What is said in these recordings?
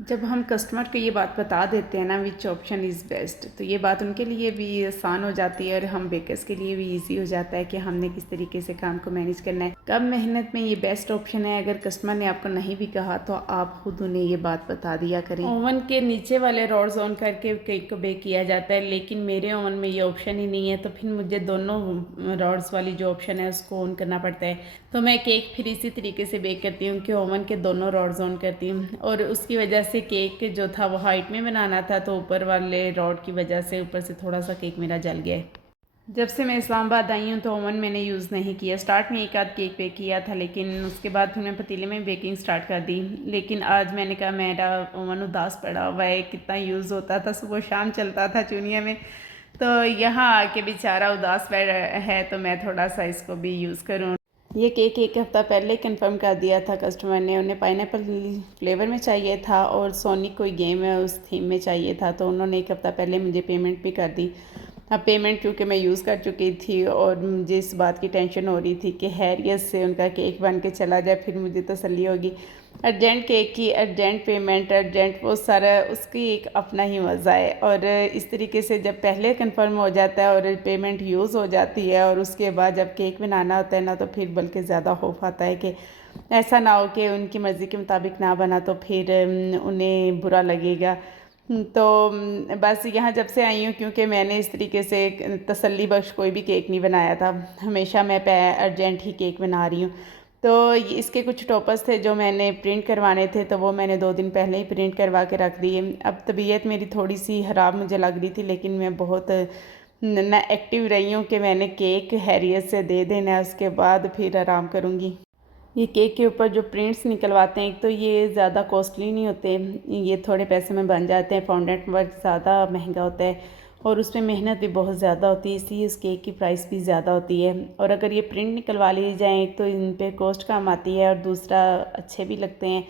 जब हम कस्टमर को ये बात बता देते हैं ना विच ऑप्शन इज़ बेस्ट, तो ये बात उनके लिए भी आसान हो जाती है और हम बेकर्स के लिए भी इजी हो जाता है कि हमने किस तरीके से काम को मैनेज करना है, कम मेहनत में ये बेस्ट ऑप्शन है। अगर कस्टमर ने आपको नहीं भी कहा तो आप खुद उन्हें ये बात बता दिया करें। ओवन के नीचे वाले रॉड्स ऑन करके केक को बेक किया जाता है, लेकिन मेरे ओवन में ये ऑप्शन ही नहीं है, तो फिर मुझे दोनों रॉड्स वाली जो ऑप्शन है उसको ऑन करना पड़ता है। तो मैं केक फिर इसी तरीके से बेक करती हूँ कि ओवन के दोनों रॉड्स ऑन करती हूँ, और उसकी वजह से केक जो था वो हाइट में बनाना था, तो ऊपर वाले रॉड की वजह से ऊपर से थोड़ा सा केक मेरा जल गया है। जब से मैं इस्लामाबाद आई हूँ तो ओवन मैंने यूज़ नहीं किया। स्टार्ट में एक आध केक बेक किया था, लेकिन उसके बाद फिर मैं पतीले में बेकिंग स्टार्ट कर दी। लेकिन आज मैंने कहा मेरा ओवन उदास पड़ा हुआ है, कितना यूज़ होता था, सुबह शाम चलता था चुनिया में, तो यहाँ आके बेचारा उदास है, तो मैं थोड़ा सा इसको भी यूज़ करूँ। ये केक एक हफ़्ता पहले कंफर्म कर दिया था कस्टमर ने, उन्हें पाइनएप्पल फ्लेवर में चाहिए था और सोनिक कोई गेम है उस थीम में चाहिए था, तो उन्होंने एक हफ़्ता पहले मुझे पेमेंट भी कर दी। अब पेमेंट क्योंकि मैं यूज़ कर चुकी थी और मुझे इस बात की टेंशन हो रही थी कि हैरियत से उनका केक बन के चला जाए, फिर मुझे तसल्ली होगी। अर्जेंट केक की अर्जेंट पेमेंट, अर्जेंट वो सारा उसकी एक अपना ही मज़ा है। और इस तरीके से जब पहले कंफर्म हो जाता है और पेमेंट यूज़ हो जाती है और उसके बाद जब केक बनाना होता है ना, तो फिर बल्कि ज़्यादा खौफ आता है कि ऐसा ना हो कि उनकी मर्ज़ी के मुताबिक ना बना तो फिर उन्हें बुरा लगेगा। तो बस यहाँ जब से आई हूँ, क्योंकि मैंने इस तरीके से तसल्ली बख्श कोई भी केक नहीं बनाया था, हमेशा मैं अर्जेंट ही केक बना रही हूँ। तो इसके कुछ टॉपर्स थे जो मैंने प्रिंट करवाने थे, तो वो मैंने 2 दिन पहले ही प्रिंट करवा के रख दिए। अब तबीयत मेरी थोड़ी सी ख़राब मुझे लग रही थी, लेकिन मैं बहुत ना एक्टिव रही हूँ कि मैंने केक हैरियत से दे देना है, उसके बाद फिर आराम करूँगी। ये केक के ऊपर जो प्रिंट्स निकलवाते हैं, एक तो ये ज़्यादा कॉस्टली नहीं होते, ये थोड़े पैसे में बन जाते हैं। फॉन्डेंट वर्क ज़्यादा महंगा होता है और उसमें मेहनत भी बहुत ज़्यादा होती है, इसलिए इस केक की प्राइस भी ज़्यादा होती है। और अगर ये प्रिंट निकलवा ली जाए तो इन पे कॉस्ट कम आती है और दूसरा अच्छे भी लगते हैं।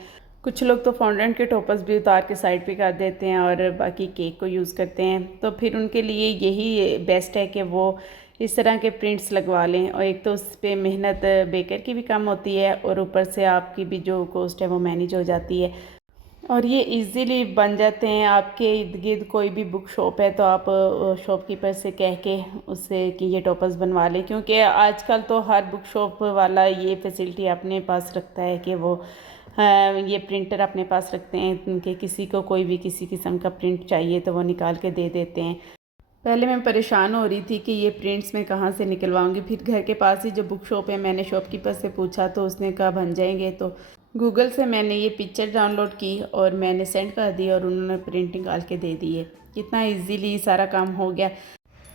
कुछ लोग तो फॉन्डेंट के टॉपर्स भी उतार के साइड पे कर देते हैं और बाकी केक को यूज़ करते हैं, तो फिर उनके लिए यही बेस्ट है कि वो इस तरह के प्रिंट्स लगवा लें। और एक तो उस पर मेहनत बेकर की भी कम होती है और ऊपर से आपकी भी जो कॉस्ट है वो मैनेज हो जाती है। और ये इजीली बन जाते हैं। आपके इर्द गिर्द कोई भी बुक शॉप है तो आप शॉपकीपर से कह के उससे कि ये टॉपर्स बनवा लें, क्योंकि आजकल तो हर बुक शॉप वाला ये फैसिलिटी अपने पास रखता है कि वो ये प्रिंटर अपने पास रखते हैं कि किसी को कोई भी किसी किस्म का प्रिंट चाहिए तो वो निकाल के दे देते हैं। पहले मैं परेशान हो रही थी कि ये प्रिंट्स मैं कहाँ से निकलवाऊँगी, फिर घर के पास ही जो बुक शॉप है मैंने शॉपकीपर से पूछा तो उसने कहा बन जाएंगे, तो गूगल से मैंने ये पिक्चर डाउनलोड की और मैंने सेंड कर दी और उन्होंने प्रिंट निकाल के दे दी है। कितना इजीली सारा काम हो गया।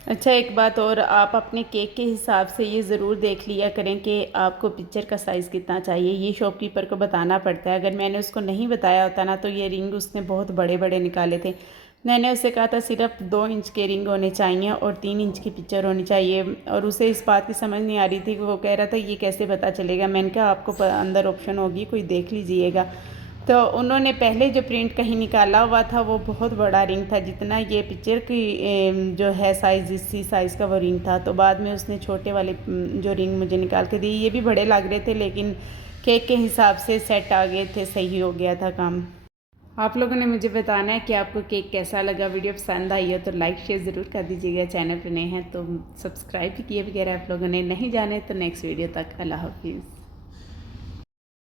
अच्छा, एक बात और, आप अपने केक के हिसाब से ये ज़रूर देख लिया करें कि आपको पिक्चर का साइज़ कितना चाहिए। ये शॉपकीपर को बताना पड़ता है। अगर मैंने उसको नहीं बताया होता ना तो ये रिंग उसने बहुत बड़े बड़े निकाले थे। मैंने उससे कहा था सिर्फ 2 इंच के रिंग होने चाहिए और 3 इंच की पिक्चर होनी चाहिए, और उसे इस बात की समझ नहीं आ रही थी कि वो कह रहा था ये कैसे पता चलेगा। मैंने कहा आपको अंदर ऑप्शन होगी, कोई देख लीजिएगा। तो उन्होंने पहले जो प्रिंट कहीं निकाला हुआ था वो बहुत बड़ा रिंग था, जितना ये पिक्चर की जो है साइज़ इसी साइज़ का वो रिंग था। तो बाद में उसने छोटे वाले जो रिंग मुझे निकाल के दी, ये भी बड़े लग रहे थे लेकिन केक के हिसाब से सेट आ गए थे, सही हो गया था काम। आप लोगों ने मुझे बताना है कि आपको केक कैसा लगा। वीडियो पसंद आई हो तो लाइक शेयर ज़रूर कर दीजिएगा। चैनल पर नए हैं तो सब्सक्राइब भी किए वगैरह आप लोगों ने, नहीं जाने तो नेक्स्ट वीडियो तक। अल्लाह हाफिज़।